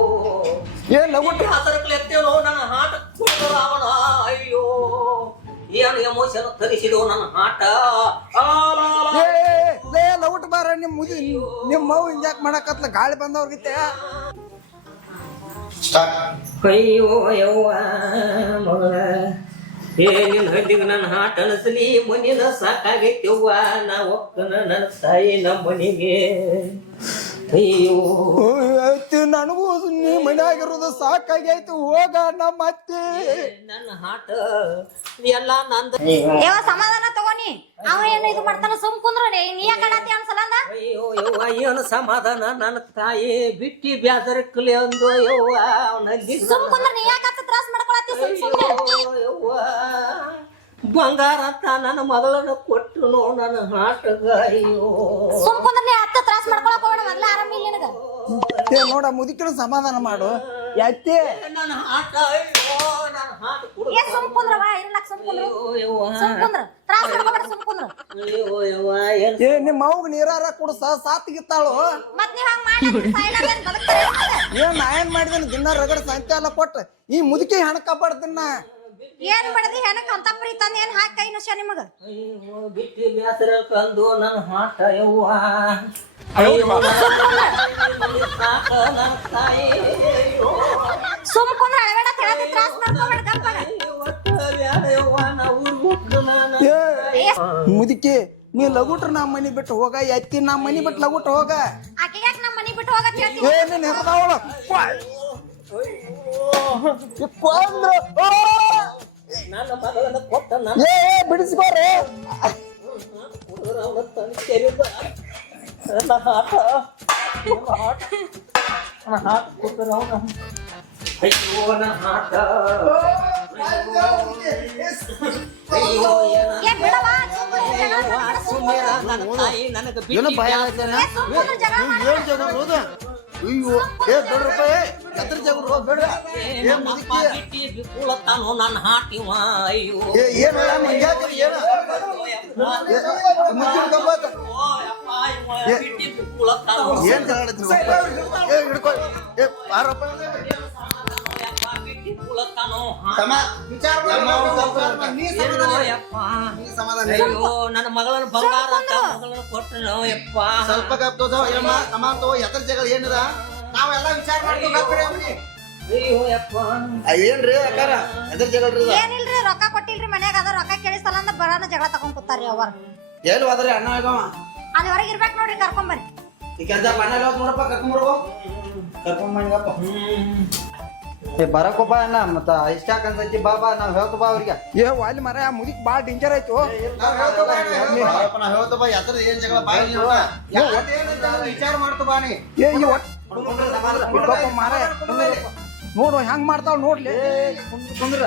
ಏನ್ ಲಗುಟ್ಟ ಹಸರಕ್ಲೆ ಎತ್ತೇನೋ ನನ್ನ ಹಾಟ ಕುಡಿದ್ರ ಅವನ ಅಯ್ಯೋ ಏನು ಎಮೋಷನ್ ತರಿಸಿದೋ ನನ್ನ ಹಾಟ ಲಗುಟ್ ಬಾರ ನಿಮ್ಮವ್ವ ಹಿಂಗ್ಯಾಕ್ ಮಾಡಕತ್ಲ ಗಾಳಿ ಬಂದವ್ರಿಗಿತ್ತೆ ಅಯ್ಯೋ ಯವ್ವ ಮಗಳ ಏ ನಿನ್ ಹಳ್ಳಿಗೆ ನನ್ನ ಹಾಟ ಅನಸಲಿ ಮನಿನ ಸಾಕಾಗೈತಿವ್ವ ನಾ ಒಕ್ಕನ ನನ್ನ ತಾಯಿ ನಮ್ಮ ಮನೆಗೆ ಅಯ್ಯೋ ನನಗೂ ನೀ ಮನ್ಯಾಗಿರೋದು ಸಾಕಾಗೈತು ಹೋಗ ನಮ್ಮ ಅತ್ತಿ ನನ್ನ ಹಾಟ ಎಲ್ಲ ನಂದ ಯಾವ ಸಮಾಧಾನ ತಗೋನಿ ಅವ ಏನು ಇದು ಮಾಡ್ತಾನ ಸುಮ್ ಕುಂದ್ರು ನೀ ಯಾಕಡತಿ ಅನ್ಸಲ್ಲ ಅಂದ ಅಯ್ಯೋ ಯವ್ವ ಏನು ಸಮಾಧಾನ ನನ್ನ ತಾಯಿ ಬಿಟ್ಟಿ ಬ್ಯಾಸರ ಕಲಿ ಅಂದು ಯವ್ವ ಅವನಲ್ಲಿ ಸುಮ್ ಕುಂದ್ರ ನೀ ಯಾಕತ್ತ ತ್ರಾಸ ಮಾಡ್ಕೊಳತಿ ಸುಮ್ ಸುಮ್ನೆ ಯವ್ವ ಬಂಗಾರ ಅಂತ ನನ್ನ ಮಗಳನ್ನ ಕೊಟ್ಟು ನನ್ನ ಹಾಟಗ ಅಯ್ಯೋ ಸುಮ್ ಕುಂದ್ರ ನೀ ಅತ್ತ ತ್ರಾಸ ಮಾಡ್ಕೊಳಕ್ ಹೋಗೋಣ ಮೊದ್ಲ ಆರಾಮಿಲ್ಲ ನಿನಗ ನೋಡ ಮುದುಕಿನ ಸಮಾಧಾನ ಮಾಡು ಯಾಕೆ ನನ್ನ ಹಾಟ ಅಯ್ಯೋ ನನ್ನ ಹಾಟ ಕುಡ ಏ ಸುಮ್ ಕುಂದ್ರವ ಇರ್ಲಕ್ ಸುಮ್ ಕುಂದ್ರು ಸುಮ್ ಕುಂದ್ರ ತ್ರಾಸ ಮಾಡ್ಕೊಬೇಡ ಸುಮ್ ಕುಂದ್ರ ಅಯ್ಯೋ ಯವ್ವ ಏನ್ ಏ ನಿಮ್ಮ ಅವ್ಗ ನೀರಾರ ಕುಡ್ಸ ಸಾತ್ಗಿತ್ತಾಳು ಮತ್ ನೀವ್ ಹಂಗ ಮಾಡಿ ಸಾಯಿಲ್ಲ ಏನ್ ಬದುಕ್ತಾರೆ ಏನ್ ನಾ ಏನ್ ಮಾಡಿದೀನಿ ದಿನ ರಗಡ ಸಂತೆ ಎಲ್ಲ ಕೊಟ್ಟ ಈ ಮುದುಕಿ ಹಣ ಕಾಪಾಡ್ತೀನ ಏನ್ ಮಾಡದಿ ಹೆಣಕ್ ಅಂತ ಪ್ರೀ ತಂದ ಏನ್ ಹಾಕಿ ಕೈ ನುಷ್ಯ ನಿಮಗ ಅಯ್ಯೋ ಬಿಟ್ಟಿ ಬ್ಯಾಸರ ಕಂದು ನನ್ನ ಹಾಟ ಯವ್ವ ಸುಮ್ ಕುಂದ್ರ ಅಳಬೇಡ ತಿಳತಿ ತ್ರಾಸ ಮಾಡ್ಕೊಬೇಡ ಗಪ್ಪಗ ಮುದುಕಿ ನೀ ಲಗುಟ್ರ ನಾ ಮನಿ ಬಿಟ್ಟು ಹೋಗ ಎತ್ತಿ ನಾ ಮನಿ ಬಿಟ್ಟು ಲಗುಟ್ ಹೋಗ ಆಕೆ ಯಾಕೆ ನಮ್ಮ ಮನಿ ಬಿಟ್ಟು ಹೋಗತ್ ಹೇಳ್ತೀನಿ ಏ ನೀನ್ ಹೆಸರಾವಳ ನನ್ನ ಮಗಳನ್ನ ಕೊಟ್ಟ ಏ ಬಿಡಿಸ್ಕೋರೆ ನನ್ನ ಹಾಟ ಕೊಟ್ಟರ ಅವನ ಅಯ್ಯೋ ನನ್ನ ಹಾಟ ಅಯ್ಯೋ ಏ ಬಿಡವಾ ಸುಮ್ಮನೆ ನನ್ನ ತಾಯಿ ನನಗೆ ಏನೋ ಬಿಟ್ಟಿ ಭಯ ಬ್ಯಾಸರ ಸುಮ್ ಕುಂದ್ರ ಜಗಳ ಏನ್ ಜಗಳ ಹೋದ ಅಯ್ಯೋ ಏ ಬೇಡ್ರಪ್ಪ ಎದ್ರ ಜಗಳ ಹೋಗ ಬೇಡ ಏ ನಮ್ಮಪ್ಪ ಬಿಟ್ಟಿ ಬಿಕ್ಕುಳತ್ತಾನೋ ನನ್ನ ಹಾಟಿವ ಅಯ್ಯೋ ಏನು ಏನು ಮುಚ್ಚಿನ ಗಂಬಾತ ಬಿಟ್ಟಿ ಬಿಕ್ಕುಳತ್ತಾನೋ ಏನ್ ಜಗಳ ಏ ಹಿಡ್ಕೊ ಏ ಬಾರಪ್ಪ ಬಿಟ್ಟಿ ಕುಳತ್ತಾನೋ ತಮ್ಮ ವಿಚಾರ ನೀ ಸಮಾಧಾನ ಅಯ್ಯೋ ನನ್ನ ಮಗಳನ್ನ ಬಂಗಾರ ಅಂತ ಮಗಳನ್ನ ಕೊಟ್ಟನು ಯಪ್ಪ ಸ್ವಲ್ಪ ಗಪ್ ತೋಸ ಯಮ್ಮ ಸಮಾಂತೋ ಎದ್ರ ಜಗಳ ಏನಿದ ನಾವೆಲ್ಲ ವಿಚಾರ ಮಾಡ್ಕೊಂಡು ಅಯ್ಯೋ ಯಪ್ಪ ಏನ್ರಿ ಅಕ್ಕಾರ ಎದ್ರ ಜಗಳ್ರಿ ಏನಿಲ್ರಿ ರೊಕ್ಕ ಕೊಟ್ಟಿಲ್ರಿ ಮನ್ಯಾಗ ಅದ ರೊಕ್ಕ ಕೇಳಿಸಲ್ಲ ಅಂದ ಬರಾನ ಜಗಳ ತಗೊಂಡ್ ಕೂತಾರ್ರಿ ಅವ್ರ ಎಲ್ಲಿ ಹೋದ್ರಿ ಅಣ್ಣ ಆಗವ ಅಲ್ಲಿ ಹೊರಗೆ ಇರ್ಬೇಕು ನೋಡ್ರಿ ಕರ್ಕೊಂಬರ್ರಿ ಈ ಕೆಲಸ ಮನೇಲಿ ಹೋದ್ ನೋಡಪ್ಪ ಕರ್ಕೊಂಬರ್ಬೋ ಕರ್ಕೊಂಬಂಗಪ್ಪ ಬರಕೋಪ ಅಣ್ಣ ಮತ್ತ ಇಷ್ಟ ಅನ್ಸೈತಿ ಬಾ ನಾವ್ ಹೇಳ್ತು ಬಾ ಅವ್ರಿಗೆ ಏ ಅಲ್ಲಿ ಮರ ಮುದಿಕ್ ಬಾಳ ಡೇಂಜರ್ ಆಯ್ತು ಏನ್ ಜಗಳ ಬಾಯಿ ವಿಚಾರ ಮಾಡ್ತು ಬಾ ನೀ ಏ ಈ ಮಾರ ನೋಡು ಹೆಂಗ್ ಮಾಡ್ತಾವ್ ನೋಡ್ಲಿ ಕುಂದ್ರ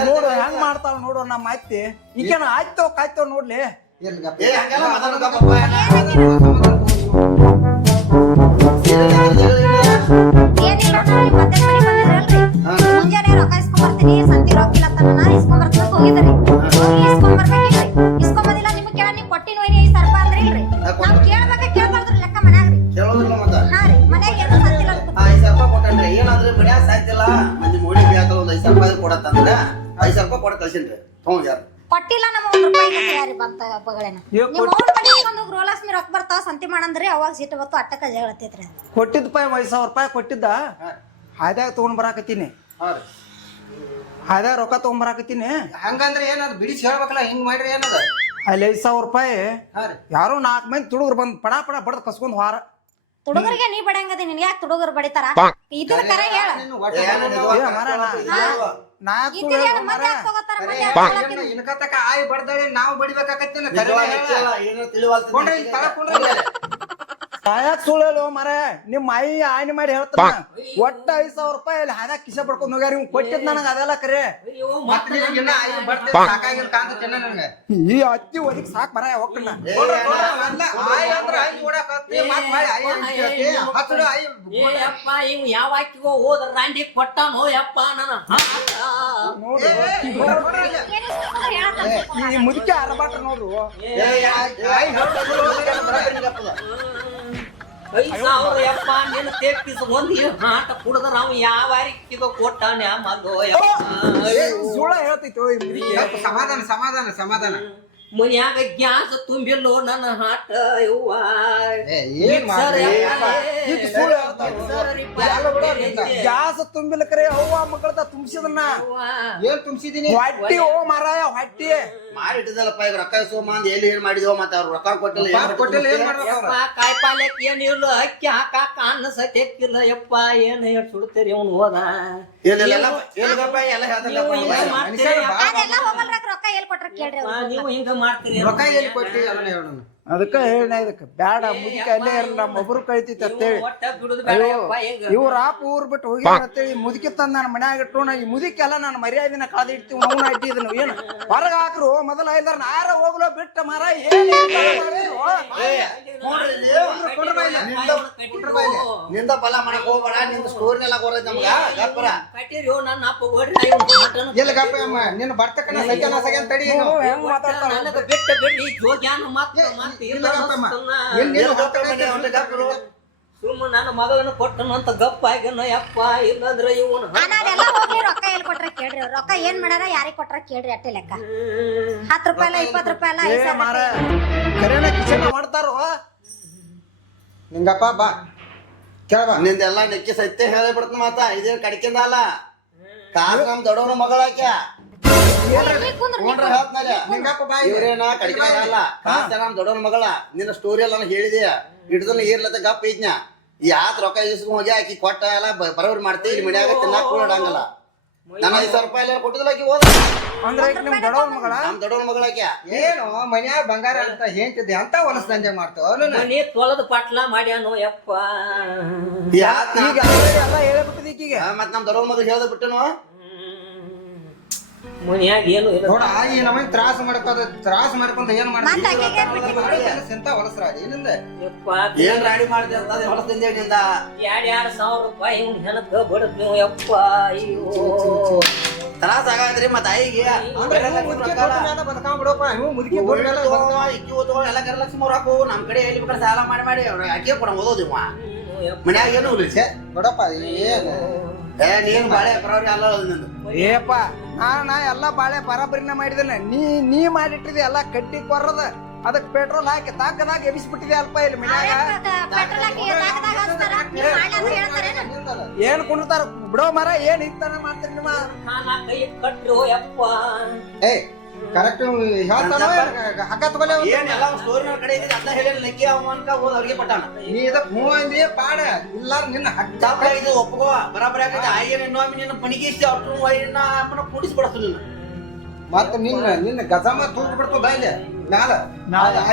ನೋಡು ಹೆಂಗ್ ಮಾಡ್ತಾವ್ ನೋಡು ನಮ್ಮ ಅತ್ತಿ ಈಗೇನ ಆಯ್ತೋ ಕಾಯ್ತೋ ನೋಡ್ಲಿ ಏನಿಲ್ಲ ನೋಡ್ರಿ, ಮತ್ತೆ ಮನೆ ಬಂದಿದ್ರಲ್ರಿ ಮುಂಜಾನೆ ರೊಕ್ಕ ಇಸ್ಕೊಂಬರ್ತೀನಿ ಸಂತಿ ರೊಕ್ಕ ಇಲ್ಲ ತನ ನಾ ಇಸ್ಕೊಂಬರ್ತೀನಿ ಅಂತ ಹೋಗಿದ್ರಿ ಹೋಗಿ ಇಸ್ಕೊಂಬರ್ಬೇಕಿಲ್ರಿ ಇಸ್ಕೊಂಬದಿಲ್ಲ ನಿಮ್ಗೆ ಕೇಳ ನೀವ್ ಕೊಟ್ಟಿನ ಒಯ್ನಿ ಈ ಸರ್ಪ ಅಂದ್ರಿ ಇಲ್ರಿ ನಾವ್ ಕೇಳ್ಬೇಕ ಕೇಳ್ಬಾರ್ದ್ರಿ ಲೆಕ್ಕ ಮನ್ಯಾಗ್ರಿ ಕೇಳೋದಿಲ್ಲ ಮತ್ತ ಹಾ ರೀ ಮನ್ಯಾಗ ಏನು ಸಂತಿಲ್ಲ ಅಂತ 5,000 ರೂಪಾಯಿ ಕೊಟ್ಟನ್ರಿ ಏನಾದ್ರೆ ಮನ್ಯಾಗ ಸಾಯ್ತಿಲ್ಲ ಮಂದಿ ಮೋಡಿ ಬೇಕಲ್ಲ ಒಂದ್ 5,000 ರೂಪಾಯಿ ಕೊಡತ್ತಂದ್ರ 5,000 ರೂಪಾಯಿ ಕೊಡ ಕಳ್ಸಿನ್ರಿ ತಗೊಂಡ್ ಯಾರು ಕೊಟ್ಟಿಲ್ಲ ನಮ್ಮ 1 ರೂಪಾಯಿ ಯಾರಿ ಬಂತ ಬಗಳೇನ ನಿಮ್ಮ ಅವ್ನ ಮನೆಗೆ ಒಂದು ಗೃಹಲಕ್ಷ್ಮಿ ರೊಕ್ಕ ಬರ್ತಾವ ಸಂತಿ ಮಾಡಂದ್ರಿ ಅವಾಗ ಸೀಟ್ ಬತ್ತು ಅಟ್ಟಕ್ಕ ಜಗಳ ಹತ್ತೈತ್ರಿ ಕೊಟ್ಟಿದ್ದ 5,000 ರೂಪಾಯಿ ಕೊಟ್ಟಿದ್ದ ಹಾದ್ಯಾಗ ತಗೊಂಡ್ ಬರಾಕತ್ತೀನಿ ಹಾದ್ಯಾಗ ರೊಕ್ಕ ತಗೊಂಡ್ ಬರಾಕತ್ತೀನಿ ಹಂಗಂದ್ರೆ ಏನದ ಬಿಡಿಸಿ ಹೇಳ್ಬೇಕಲ್ಲ ಹಿಂಗ್ ಮಾಡ್ರಿ ಏನದ ಅಲ್ಲಿ 5,000 ರೂಪಾಯಿ ಯಾರೋ 4 ಮಂದಿ ತುಡುಗ್ರು ಬಂದ್ ಪಡ ಪಡ ಬಡದ್ ಕಸ್ಕೊಂಡ್ ಹಾರ ತುಡುಗರಿಗೆ ನೀ ಬಡಂಗದಿ ನಿನ್ ಯಾಕೆ ತುಡುಗರು ಬಡಿತಾರ ಇದ್ರ ಕರೆ ಹೇಳ ಇನ್ಕತಕ ಆಯ್ ಬಡ್ದಾಳಿ ನಾವು ಬಡಿಬೇಕಾಕತ್ತಿಲ್ಲ ಏನೋ ತಿಳಿವಲ್ತ ಯಾಕ್ ಸುಳ್ಳೇಳು ಮರ ನಿಮ್ ಮೈ ಆಯ್ನಿ ಮಾಡಿ ಹೇಳ್ತಾನ ಒಟ್ಟ 5,000 ರೂಪಾಯಿ ಅಲ್ಲಿ ಹಾದ್ಯಾಗ ಕಿಸ ಪಡ್ಕೊಂಡ್ ಹೋಗ್ಯಾರ ಇವ್ ಕೊಟ್ಟಿದ್ ನನಗ ಅದೆಲ್ಲ ಕರೆ ಸಾಕಾಗಿಲ್ಲ ಕಾಂತ ನನಗೆ ಈ ಅತ್ತಿ ಒದಕ್ ಸಾಕ್ ಮರ ಹೋಗ್ಕಣ್ಣ ಯಪ್ಪ ಇವ್ ಯಾವ ಅಕ್ಕಿಗೋ ಹೋದ್ರ ರಾಂಡಿ ಕೊಟ್ಟಾನೋ ಯಪ್ಪ ನನ್ನ ಈ ಮುದುಕಿ ಅರಬಾಟ್ರ ನೋಡ್ರು 5,000 ಯಪ್ಪ ನಿನ್ನ ತೆಪ್ಪಿಸ್ಕೊಂಡ್ ಹಾಟ ಕುಡ್ದ್ರ ಅವ್ ಯಾವ ಅಕ್ಕಿಗೋ ಕೊಟ್ಟಾನ ಮಲ್ಲೋ ಸುಳ್ಳ ಹೇಳ್ತೈತೋ ಈ ಮುದುಕಿ ಸಮಾಧಾನ ಮನ್ಯಾಗ ಗ್ಯಾಸ್ ತುಂಬಿಲ್ಲೋ ನನ್ನ ಹಾಟ ಯವ್ವ ಗ್ಯಾಸ್ ತುಂಬಿಲ್ಲ ಕರೆ ಅವ್ವ ಮಕ್ಕಳದ ತುಂಬಿಸಿದನ್ನ ಏನ್ ತುಂಬಿಸಿದೀನಿ ಹೊಟ್ಟಿ ಓ ಮಾರಾಯ ಹೊಟ್ಟಿ ಮಾಡಿಟ್ಟಿದ್ದಲ್ಲಪ್ಪ ಈಗ ರೊಕ್ಕ ಸೋಮಂದ್ ಎಲ್ಲಿ ಏನ್ ಮಾಡಿದ್ವೋ ಮತ್ತೆ ಅವ್ರು ರೊಕ್ಕ ಕೊಟ್ಟಿಲ್ಲ ಏನ್ ಮಾಡ್ಬೇಕು ಕಾಯಿ ಪಾಲ್ಯಕ್ ಏನಿಲ್ಲ ಅಕ್ಕಿ ಹಾಕಾಕ ಅನ್ನ ಸತ್ಯಕ್ಕಿಲ್ಲ ಯಪ್ಪ ಏನ್ ಸುಡ್ತೀರಿ ಅವ್ನು ಹೋದ ಅದೆಲ್ಲ ಹೋಗಲ್ರ ರೊಕ್ಕ ಎಲ್ಲಿ ಕೊಟ್ರ ಕೇಳ್ರಿ ಅವ್ರು. ನೀವು ಹಿಂಗ ಮಾಡ್ತೀರಿ ರೊಕ್ಕ ಎಲ್ಲಿ ಕೊಟ್ಟಿ ಅದನ್ನ ಹೇಳೋಣ ಅದಕ್ಕ ಹೇಳ ಇದಕ್ಕ ಬ್ಯಾಡ ಮುದುಕಿ ಅಲ್ಲೇ ಇರಲ್ಲ ನಮ್ಮ ಒಬ್ರು ಕಳಿತೈತಿ ಅಂತೇಳಿ ಒಟ್ಟ ಬಿಡುದು ಬೇಡ ಯಪ್ಪ ಈಗ ಇವ್ರ ಆಪ ಊರ್ ಬಿಟ್ಟು ಹೋಗ್ಯಾರ ಅಂತೇಳಿ ಮುದುಕಿ ತಂದ ನನ್ನ ಮನ್ಯಾಗ ಇಟ್ಟೋಣ ಈ ಮುದುಕಿ ಎಲ್ಲ ನನ್ನ ಮರ್ಯಾದಿನ ಕಳೆದಿಡ್ತೀವಿ ನಾವು ಇಟ್ಟಿದ್ನು ಏನು ಹೊರಗ ಹಾಕ್ರು ಮೊದಲ ಇಲ್ದಾರ ನಾರ ಹೋಗ್ಲೋ ಬಿಟ್ಟ ಮರ ನಿಂದ ಫಲ ಮಾಡಕ್ ಹೋಗ್ಬೇಡ ನಿಂದ ಸ್ಟೋರಿನೆಲ್ಲ ಗೊರೈತ್ ನಮ್ಗ ಗಪ್ಪರ ಕಟ್ಟಿರಿ ನನ್ನ ಅಪ್ಪ ಓಡ್ರಿ ಎಲ್ಲಿ ಗಪ್ಪ ಅಮ್ಮ ನಿನ್ನ ಬರ್ತಕ್ಕನ ಸೈಕಲ್ ಸಗನ್ ತಡಿ ಹೆಂಗ್ ಮಾತಾಡ್ತಾರ ನನಗ ಬಿಟ್ಟು ಬಿಡ್ರಿ ಜೋಗ್ಯಾನ ಮತ್ತೆ ಇಲ್ಲ ಸುಮ್ಮ ನನ್ನ ಮಗಳನ್ನ ಕೊಟ್ಟನು ಅಂತ ಗಪ್ಪ ಆಗ್ಯಾನ ಯಪ್ಪ ಇಲ್ಲಂದ್ರ ಇವನು ಅದೆಲ್ಲ ಹೋಗ್ಲಿ ರೊಕ್ಕ ಎಲ್ಲಿ ಕೊಟ್ರ ಕೇಳ್ರಿ ಅವ್ರು. ರೊಕ್ಕ ಏನ್ ಮಾಡ್ಯಾರ ಯಾರಿಗ್ ಕೊಟ್ರ ಕೇಳ್ರಿ ಅಟ್ಟೆ ಲೆಕ್ಕ 10 ರೂಪಾಯಿ ಇಲ್ಲ 20 ರೂಪಾಯಿ ಇಲ್ಲ 5,000 ಮಾರ ಕರೆನ ಕಿಚನ್ ಮಾಡ್ತಾರೋ ನಿಂಗಪ್ಪ ಬಾ ಕೇಳಬಾ ನಿಂದೆಲ್ಲ ನೆಕ್ಕಿ ಸತ್ಯ ಹೇಳಿಬಿಡ್ತ ಮಾತ ಇದೇನ್ ಕಡಿಕಿಂದ ಅಲ್ಲ ಕಾಸ್ ನಮ್ ದೊಡ್ಡವನ ಮಗಳಾಕ್ಯ ನೋಡ್ರಿ ಹೇಳ್ತಾರ ನಿಂಗಪ್ಪ ಬಾ ಇವ್ರೇನ ಕಡಿಕಿಂದ ಕಾಸ್ ನಮ್ ದೊಡ್ಡವನ ಮಗಳ ನಿನ್ನ ಸ್ಟೋರಿ ಎಲ್ಲ ನನಗೆ ಹೇಳಿದೆ ಹಿಡ್ದಲ್ಲ ಏರ್ಲತ್ತ ಗಪ್ಪ ಇದ್ನ ಯಾತ್ ರೊಕ್ಕ ಇಸ್ಕೊಂಡ್ ಹೋಗಿ ಆಕಿ ಕೊಟ್ಟ ಎಲ್ಲ ಬರೋಬ್ರಿ ಮಾಡ್ತೀವಿ ಇಲ್ಲಿ ಮನ್ಯಾಗ ತಿನ್ನಾಕ ಕೂಡಂಗಲ್ಲ ನನ್ನ 5,000 ರೂಪಾಯಿ ಎಲ್ಲ ಕೊಟ್ಟಿದ್ಲ ಆಕಿ ಹೋದ ಅಂದ್ರೆ ನಿಮ್ ದೊಡ್ಡವ್ರ ಮಗಳ ನಮ್ ದೊಡ್ಡವನ ಮಗಳಾಕ್ಯ ಏನು ಮನ್ಯಾಗ ಬಂಗಾರ ಅಂತ ಹೇಳ್ತಿದ್ದೆ ಅಂತ ಹೊಲಸ್ ದಂಧೆ ಮಾಡ್ತಾವ ಮನಿ ತೊಳೆದ ಪಟ್ಲ ಮಾಡ್ಯಾನೋ ಯಪ್ಪ ಯಾತ್ ಈಗ ಎಲ್ಲ ಹೇಳ್ಬಿಟ್ಟಿದ್ ಈಕಿಗೆ ಮತ್ ನಮ್ ದೊಡ್ಡವನ ಮಗ ಹೇಳ್ದ ಬಿಟ್ಟನು ಮನ್ಯಾಗ ಏನು ಇಲ್ಲ ನೋಡ ಈ ನಮಗೆ ತ್ರಾಸ ಮಾಡ್ಕೊಂತ ಏನ್ ಮಾಡ್ತಾ ಹೊಲಸ್ರ ಏನಿಂದ ಯಪ್ಪ ಏನ್ ರಾಡಿ ಮಾಡಿದೆ ಅಂತ ಹೊಲದಿಂದ ಹೇಳಿಂದ 2,000 ರೂಪಾಯಿ ಇವ್ನ ಹೆಣಕ ಬಡದ್ ನೀವು ಯಪ್ಪ ಅಯ್ಯೋ ತ್ರಾಸ ಆಗೈತ್ರಿ ಮತ್ತ ಆಯಿಗೆ ಬದುಕಾಗ್ಬಿಡಪ್ಪ ಇವು ಮುದುಕಿ ಇಕ್ಕಿ ಓದ್ಕೊಂಡು ಎಲ್ಲ ಗರಲಕ್ಷ್ಮಿ ಅವ್ರು ಹಾಕು ನಮ್ ಕಡೆ ಎಲ್ಲಿ ಬೇಕಾದ್ರೆ ಸಾಲ ಮಾಡಿ ಅವ್ರ ಅಕ್ಕಿ ಕೊಡ ಓದೋದು ಇವ ಮನ್ಯಾಗ ಏನು ಇಲ್ಲ ನೋಡಪ್ಪ ಏನು ನೀನ್ ಬಾಳೆ ಬರೋರಿ ಅಲ್ಲ ನಿಂದು ಏಪ್ಪ ನಾ ಎಲ್ಲಾ ಬಾಳೆ ಬರಾಬರಿನ ಮಾಡಿದನ ನೀ ಮಾಡಿಟ್ಟಿದಿ ಎಲ್ಲಾ ಕಟ್ಟಿ ಕೊರ್ರದ ಅದಕ್ಕೆ ಪೆಟ್ರೋಲ್ ಹಾಕಿ ತಾಕದಾಗ ಎಬಿಸ್ಬಿಟ್ಟಿದೆ ಅಲ್ಪ ಇಲ್ಲಿ ಮನ್ಯಾಗ ಪೆಟ್ರೋಲ್ ಹಾಕಿ ದಾಗದಾಗ ಹಚ್ತಾರ ನೀವು ಮಾಡ್ಲಾಂದ್ರೆ ಹೇಳ್ತಾರೇನು ಏನ್ ಕುಂಡ್ತಾರ ಬಿಡೋ ಮರ ಏನ್ ಇತ್ತಾನ ಮಾಡ್ತೀರಿ ನಿಮ್ಮ ಕಾಲ ಕೈ ಕಟ್ರು ಯಪ್ಪ ಏ ಕರೆಕ್ಟ್ ಹೇಳ್ತಾನೋ ಹಗ್ಗ ತಗೊಲೆ ಏನ್ ಎಲ್ಲ ಸ್ಟೋರಿ ಕಡೆ ಇದೆ ಅದ ಹೇಳಿ ಲಕ್ಕಿ ಅವಮಾನಕ ಹೋದ್ ಅವ್ರಿಗೆ ಪಟ್ಟಾನ ನೀ ಇದಕ್ ಹೂ ಅಂದಿ ಪಾಡ ಇಲ್ಲಾರ ನಿನ್ನ ಹಗ್ಗ ತಪ್ಪ ಇದು ಒಪ್ಪಗೋ ಬರಾಬರಿ ಆಗೈತೆ ಆಯ್ಯನ ಇನ್ನೊಮ್ಮೆ ನಿನ್ನ ಪಣಿಗಿಸಿ ಅವ್ರ ವೈರಿನ ಅಪ್ಪನ ಕೂಡಿಸ್ಬಿಡಸ್ತು ನಿನ್ನ ಮತ್ತ ನಿನ್ನ ಗಜಮ ತೂಗ್ ಬಿಡ್ತದ ಇಲ್ಲಿ ಮ್ಯಾಲ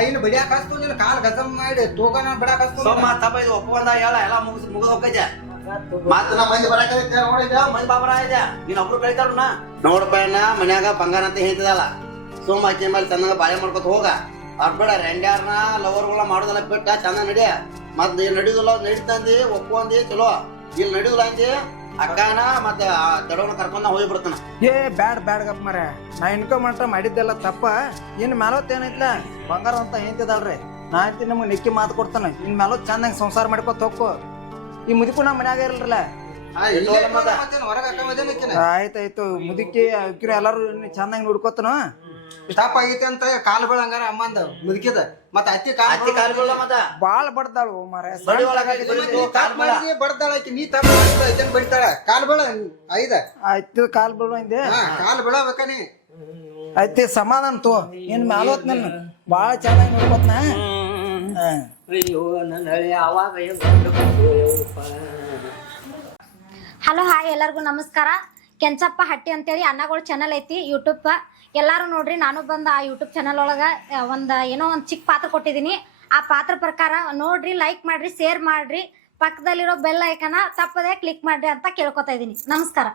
ಐನ ಬಡಿಯಾಕ ಹಸ್ತು ನಿನ್ನ ಕಾಲ್ ಗಜಮ್ ಮಾಡಿ ತೂಗನ ಬಿಡಾಕ ಹಸ್ತು ಸೋಮ ತಪ್ಪ ಇದು ಒಪ್ಪಂದ ಹೇಳ ಎಲ್ಲ ಮುಗಿದ ಹೋಗೈತೆ ಮತ್ತ ನಮ್ಮ ಮಂದಿ ಬರಾಕೈತೆ ನೋಡಿದ್ಯ ಮಂದಿ ಬಾಬರ ಇದೆ ನೀನ್ ಒಬ್ರು ಕಳಿತಾರಣ್ಣ ನೋಡಪ್ಪ ಅಣ್ಣ ಮನ್ಯಾಗ ಬಂಗಾರ ಅಂತ ಹೇಳ್ತಿದಲ್ಲ ಸೋಮ ಆಕಿ ಮೇಲೆ ಚೆನ್ನಾಗ ಬಾಳೆ ಮಾಡ್ಕೊತ ಹೋಗ ಅವ್ರ ಬೇಡ ರೆಂಡ್ಯಾರ್ನ ಲವರ್ಗಳ ಮಾಡೋದಲ್ಲ ಬಿಟ್ಟ ಚಂದ ನಡಿಯ ಮತ್ ನಡಿಯೋದಿಲ್ಲ ನಡಿತಂದಿ ಒಪ್ಪಂದಿ ಚಲೋ ಇಲ್ಲಿ ನಡಿಯೋದಿಲ್ಲ ಅಂದಿ ಅಕ್ಕನ ಮತ್ತ ದಡವನ ಕರ್ಕೊಂಡ ಹೋಗಿ ಬಿಡ್ತಾನ ಏ ಬ್ಯಾಡ್ ಗಪ್ಪ ಮರ ನಾ ಇನ್ಕಮ್ ಮಾಡ್ರ ಮಾಡಿದ್ದೆಲ್ಲ ತಪ್ಪ ಇನ್ ಮ್ಯಾಲೋತ್ ಏನೈತ್ಲ ಬಂಗಾರ ಅಂತ ಹೇಳ್ತಿದಲ್ರಿ ನಾ ಅಂತಿ ನಮಗ್ ನಿಕ್ಕಿ ಮಾತು ಕೊಡ್ತಾನ ಇನ್ ಮ್ಯಾಲೋತ್ ಚಂದಂಗ್ ಸಂಸಾರ ಮಾಡ್ಕೊತ ಹೋಗ್ಕೋ ಈ ಮುದುಕು ನಾ ಮನ್ಯಾಗ ಇರಲ್ರಲ್ಲ ಹೊರಗ ಹಾಕಿ ಆಯ್ತಾಯ್ತು ಮುದುಕಿ ಅಕ್ಕಿನ ಎಲ್ಲಾರು ಚಂದಂಗ್ ನೋಡ್ಕೊತನು ಸ್ಟಾಪ್ ಆಗೈತಿ ಅಂತ ಕಾಲ್ ಬೀಳ ಹಂಗಾರ ಅಮ್ಮಂದ ಮುದುಕಿದ ಮತ್ತ ಅತ್ತಿ ಅತ್ತಿ ಕಾಲ್ ಬೀಳ ಮತ್ತ ಬಾಳ ಬಡ್ದಾಳು ಮಾರ ಬಡಿ ಒಳಗಾಗಿ ಕಾಲ್ ಬೀಳ ಬಡ್ದಾಳ ಆಕಿ ನೀ ತಪ್ಪ ಇದನ್ ಬಡಿತಾಳ ಕಾಲ್ ಬೀಳ ಐದ ಆಯ್ತು ಕಾಲ್ ಬೀಳು ಹಿಂದೆ ಕಾಲ್ ಬೀಳಬೇಕ ನೀ ಆಯ್ತು ಸಮಾಧಾನ ತೋ ಇನ್ ಮ್ಯಾಲೋತ್ ನನ್ ಬಾಳ ಚೆನ್ನಾಗಿ ನೋಡ್ಕೊತ್ನ ಅಯ್ಯೋ ನನ್ನ ಹಳೆ ಅವಾಗ ಹಲೋ ಹಾಯ್ ಎಲ್ಲರಿಗೂ ನಮಸ್ಕಾರ ಕೆಂಚಪ್ಪ ಹಟ್ಟಿ ಅಂತೇಳಿ ಅನ್ನಗಳು ಚಾನಲ್ ಐತಿ ಯೂಟ್ಯೂಬ್ ಎಲ್ಲಾರು ನೋಡ್ರಿ ನಾನು ಬಂದ ಆ ಯೂಟ್ಯೂಬ್ ಚಾನಲ್ ಒಳಗ ಏನೋ ಒಂದು ಚಿಕ್ಕ ಪಾತ್ರ ಕೊಟ್ಟಿದ್ದೀನಿ ಆ ಪಾತ್ರ ಪ್ರಕಾರ ನೋಡ್ರಿ ಲೈಕ್ ಮಾಡ್ರಿ ಶೇರ್ ಮಾಡ್ರಿ ಪಕ್ಕದಲ್ಲಿರೋ ಬೆಲ್ ಐಕನ ತಪ್ಪದೆ ಕ್ಲಿಕ್ ಮಾಡ್ರಿ ಅಂತ ಕೇಳ್ಕೊತಾ ಇದೀನಿ ನಮಸ್ಕಾರ.